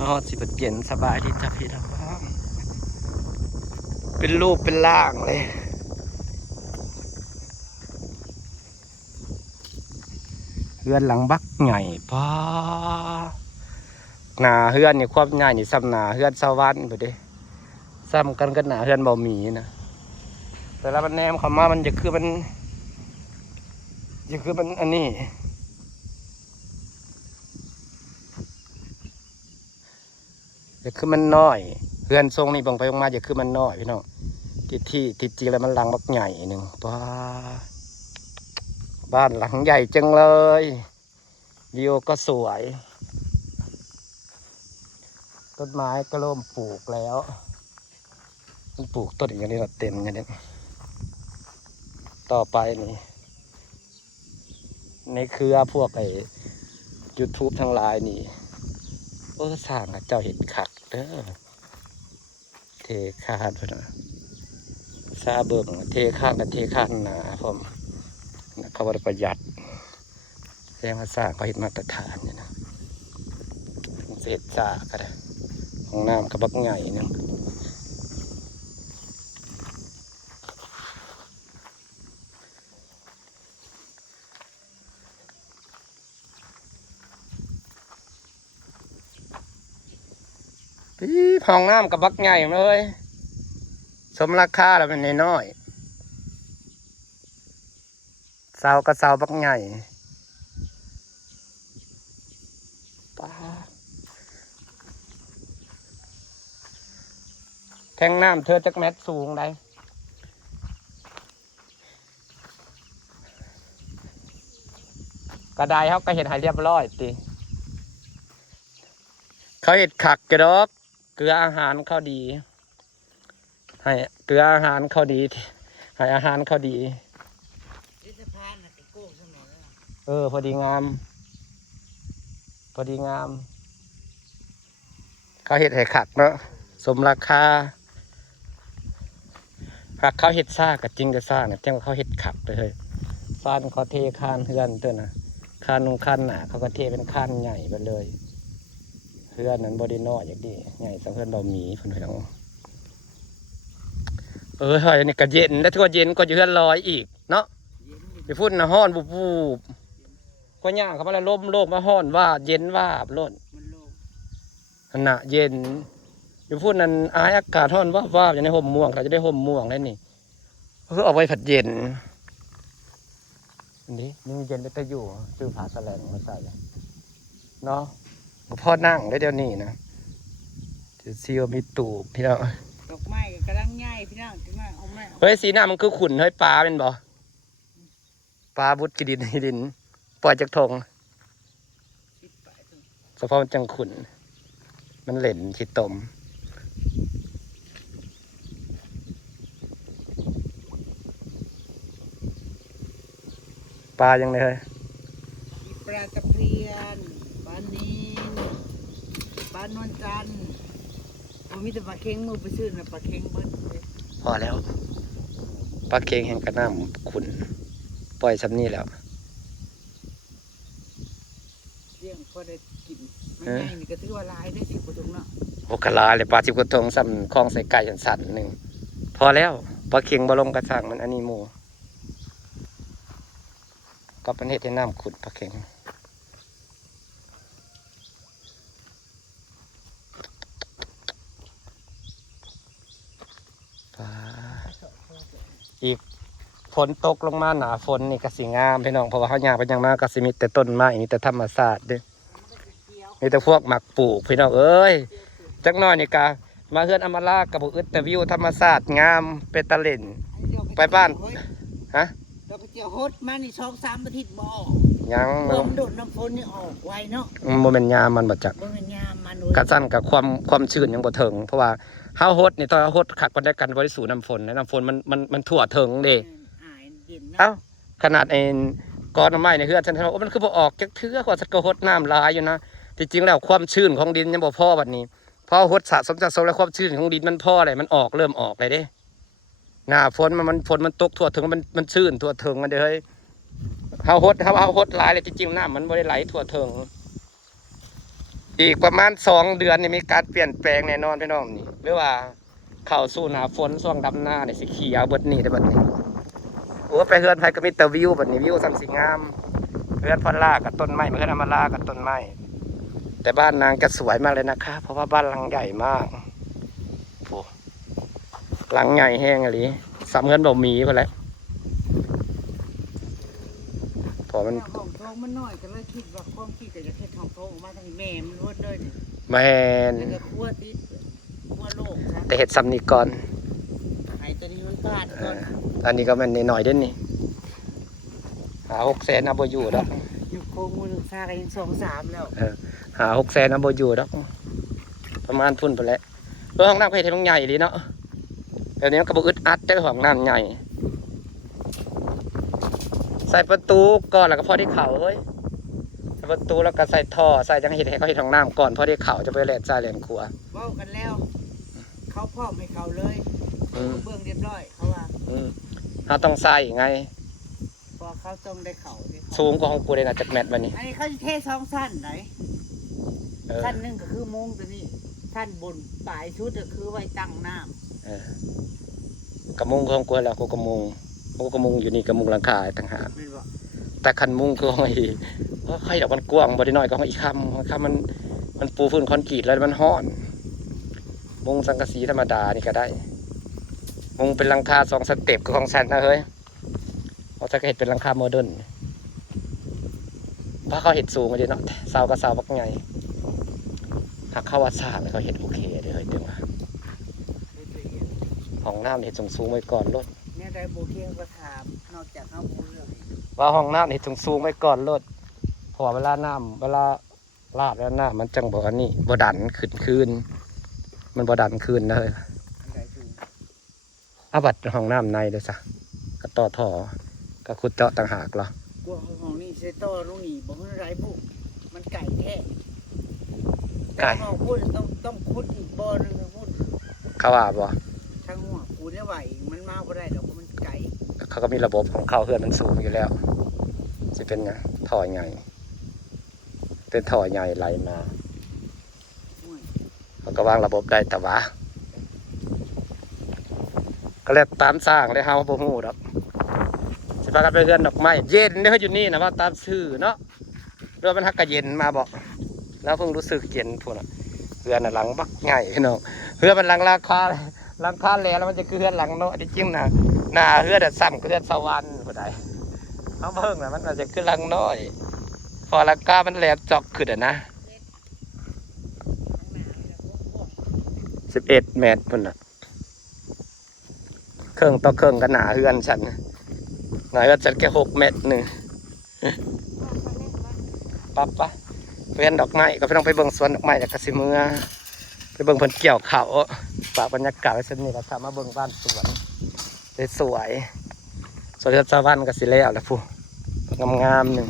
อ๋อสิบเย็นสบายที่จะพี่น้องเป็นรูปเป็นร่างเลยเฮือนหลังบักใหญ่ป้าหนาเฮือนนี่ความใหญ่นี่ซ้ำหนาเฮือนสวรรค์ไปดิซ้ำกันหนาเฮือนเบาหมีนะแต่ละมันแนมเข้ามามันจะคือมันอันนี้จะคือมันน้อยเฮือนทรงนี่บังไปบังมาจะคือมันน้อยพี่น้องที่จริงแล้วมันหลังบักใหญ่หนึ่งป้าบ้านหลังใหญ่จังเลยวิวก็สวยต้นไม้ก็เริ่มปลูกแล้วมันปลูกต้นอย่างนี้เราเต็มอย่างนี้ต่อไปในเครือพวกYouTube ทั้งหลายนี่สร้างกับเจ้าเห็ดขักเด้อเทคาดนะซาเบิ่งเทคาดกับเทคาดหนาผมเขาว่าประหยัดแสดงว่าสร้างเขาเห็ดมาตรฐานเนี่ยนะเศษซากก็ได้ห้องน้ำกับบักใหญ่นึงพี่ห้องน้ำกับบักใหญ่เลยสมราคาแล้วเป็นน้อยเสากับเสาบักใหญ่ป้าแทงน้ำเธอจักแมตสูงได้กระไดเขาก็เห็นหายเรียบร้อยตีเขาเห็ดขักกระดอกเกลืออาหารเขาดีให้เกลืออาหารเขาดีให้อาหารเขาดีพอดีงามเขาเห็ดให้ขักเนาะสมราคาขักเขาเห็ดซ่ากับจริงจะซ่าเนี่ยเจ้าเขาเห็ดขักเลยซ่านเขาเทคานเฮือนตัวนะคานนุ่งคานหนาเขาก็เทเป็นคานใหญ่ไปเลยเฮือนนั้นบอดี้น้อยอย่างดีใหญ่สังเฮือนเรามีเพื่อนๆเฮ้ยนี่ก็เย็นแล้วทั่วเย็นก็อยู่เฮือนลอยอีกเนาะไปพูดนะฮ้อนบูบก็ย่างเขามาแล้วล่มโลกมาฮ้อนว่าเย็นว่าบล้นขณะเย็นอยู่พูดนั้นอายอากาศฮ้อนว่าอย่างในห่มม่วงเราจะได้ห่มม่วงได้นี่เพื่อเอาไว้ผัดเย็นอันนี้นี่เย็นได้อยู่ซื้อผ้าแสลงมาใส่เนาะพ่อนั่งได้เดี๋ยวนี้นะจะเซียวมีตูบพี่น้องดอกไม้กำลังง่ายพี่น้องถึงว่าเอาไม้เฮ้ยสีหน้ามันคือขุนเฮ้ยปลาเป็นบ่ปลาบุดกิดินปล่อยจากทงเฉพาะมันจังขุนมันเหล่นขี้ตมปลายังไงเฮ้ยปลาตะเพียนปลานิลปลานวลจันทร์ผมมีแต่ปลาเค็งมือไปซื้อนะปลาเค็งเบิ้ลพอแล้วปลาเค็งแห่งกระน้ำขุนปล่อยซ้ำนี่แล้วเลี้ยงพอได้กินไม่ง่ายนี่ก็ถือว่าลายได้10 กว่าถุงเนาะโอกะลาเลยปลา10 กว่าถุงซ้ำคลองใส่ไก่สั่นหนึ่งพอแล้วปลาเค็งบลงกระชังมันอันนี้หมูก็เป็นเหตุให้น้ำขุนปลาเค็งอีกฝนตกลงมาหนาฝนนี่ก็สีงามพี่น้องเพราะว่าเขาหญ้าเป็นอย่างมากก็สิมีแต่ต้นไม้มีแต่ธรรมศาสตร์ด้วยมีแต่พวกหมักปลูกพี่น้องเอ้ยจักหน่อยนี่กะมาเฮือนอมรากับบุอึดแต่วิวธรรมศาสตร์งามเป็นตะเล่นไปบ้านฮะเราไปเจียวฮดมานี่2-3 อาทิตย์บ่อยังลมโดดน้ำฝนนี่ออกไวเนาะโมเมนต์ยามมันบ่จักกระสั้นกับความชื้นยังบ่ถึงเพราะว่าเฮาฮดนี่ตอนเฮาฮดขัดกันได้กันบริสุทธิ์น้ำฝนน้ำฝนมันทั่วถึงเด้เอ้าขนาดไอ้ก้อนไม้ในเฮือนฉันว่ามันคือบ่ออกจักเทื่อกว่าสักก็ฮดน้ำลายอยู่นะที่จริงแล้วความชื้นของดินยังบ่พอบัดนี้พอฮดสะสมแล้วความชื้นของดินมันพอเลยมันออกเริ่มออกเลยเด้หน้าฝนมันตกทั่วถึงมันชื้นทั่วถึงมันเด้เฮ้ยเฮาฮดหลายเลยจริงๆน้ำมันบ่ได้ไหลทั่วถึง อีกประมาณ2 เดือนนี่มีการเปลี่ยนแปลงแน่นอนพี่น้องนี่หรือว่าเข้าสู่หน้าฝนช่วงดำหน้าเนี่ยสิเขียวเบิดนี่ได้บัดนี้โอ้ไปเฮือนไผก็มีแต่วิวบัดนี้วิวซ้ำสิงามเฮือนพอลล่ากับต้นไม้เฮือนอำมาลากับต้นไม้แต่บ้านนางจะสวยมากเลยนะคะเพราะว่าบ้านหลังใหญ่มากโอ้หลังใหญ่แห้งอะไรซ้ำเฮือนบ่มีพุ่นแหละพอมัน ห้องโถงมันน้อยก็เลยคิดว่าความคิดก็จะเฮ็ดห้องโถงออกมาทางแม่มันรวดเลยนี่ แม่น แล้วก็ครัวติดครัวโล่งซะ แต่เห็ดซ้ำนี่ก่อน ไอ้ตัวนี้มันพลาดก่อน อันนี้ก็แมันนิดหน่อยเด่นนี่หา600,000เอาบ่อยู่ดอก อยู่โคงมูลค่าก็ยัง2-3แล้ว หา600,000เอาบ่อยู่ดอกประมาณพุ่นไปแหล้วห้องน้ำก็เห็ดให้มันใหญ่ดีเนาะเดี๋ยวนี้มันก็บ่อึดอัดได้อห้องน้ำใหญ่ใส่ประตูก่อนแล้วก็พอได้เข่าเฮ้ยใส่ประตูแล้วก็ใส่ท่อใส่จังเห็ดให้เขาเห็ดห้องน้ำก่อนพอได้เข่าจะไปแล่นซ้ายแล่นขวา เว้ากันแล้ว เขาพร้อมให้เขาเลย อืม เบื้องเรียบร้อยเขาว่า เราต้องใส่ไง พอเขาต้องได้เขาได้เขา สูงกว่าของกูเลยนะจากแมตรวันนี้ อันนี้เขาจะเทสองสั้นไหน เออ สั้นหนึ่งก็คือมุ้งตัวนี้สั้นบนปลายชุดก็คือไว้ตั้งน้ เออกระมุงของกูแล้วกูกระมุงอยู่นี่กระมุงหลังคาต่างหาก ำเป็นบ่ แต่คันมุงคือของไอ้ใครดอกมันกว้างบ่ได้น้อยก็ของอีกคำมันปูพื้นคอนกรีตแล้วมันฮ้อนมุงสังกะสีธรรมดานี่ก็ได้มุงเป็นหลังคา2 สเต็ปของฉันนะเฮ้ยเขาจะเห็ดเป็นหลังคาโมเดิร์นเพราะเขาเห็ดสูงเลยเนาะเสากับเสาบักใหญ่หากเข้าว่าสร้างเขาเห็ดโอเคเลยเฮ้ยเดี๋ยวว่าห้องน้ำเห็ดสูงๆไว้ก่อนรถ เนี่ยได้โบเคียงก็ถามนอกจากเขาพูดเรื่องนี้ ว่าห้องน้ำเห็ดสูงๆไว้ก่อนรถเพอเวลาน้ำเวลาลาดแล้วน้ำมันจังบ่อันนี้บ่ดันขึ้นคืนมันบ่ดันคืนนะเฮ้ย อันใดคือ อาบัดห้องน้ำในเลยซะก็ต่อท่อก็ขุดเจาะต่างหากเหรอก ลัวของนี่เซโต้ลูกนี่บอกว่าไรบุกมันไก่แท้แต่ห้องพูดต้องคุดอีกบ่อนึงพูด เขาว่าบ่ ทางหัวกูได้ไหวมันมาบ่ได้ดอกเพราะมันไก่ เขาก็มีระบบของเขาเฮือนมันสูงอยู่แล้วจะเป็นไงท่อใหญ่เป็นท่อใหญ่ไหลมา ห่วย เขาก็วางระบบได้แต่ว่าก็แล้วตามสร้างเลยเฮาบ่ฮู้ดอกสิพากันไปเฮือนดอกไม้เย็นเด้ออยู่นี่นะว่าตามชื่อเนาะเรือมันฮักกะเย็นมาบ่แล้วเพิ่งรู้สึกเย็นพุ่นน่ะเฮือนน่ะหลังบักใหญ่พี่น้องเฮือนมันหลังราคาแล้วมันจะคือเฮือนหลังเนาะที่จริงน่ะหน้าเฮือนน่ะซ้ำกับเฮือนสวรรค์ผู้ใดเฮาเบิ่งน่ะมันอาจจะคือหลังน้อยพอราคามันแหลมจอกขึ้นอ่ะนะ11 เมตรพุ่นน่ะเครื่องต่อเครื่องกันหนาเฮือนฉันหนาเฮือนฉันแค่6 เมตรหนึ่งปั๊บปะเพื่อนดอกไม้ก็ไปต้องไปเบิ่งสวนดอกไม้จากกสิเมือไปเบิ่งเพิ่นเกี่ยวเขาฝากบรรยากาศไว้เช่นนี้ก็ทำมาเบิ่งบ้านสวนสวยๆสวนเรือนสวรรค์ก็สิแล้วแหละผู้งามๆหนึ่ง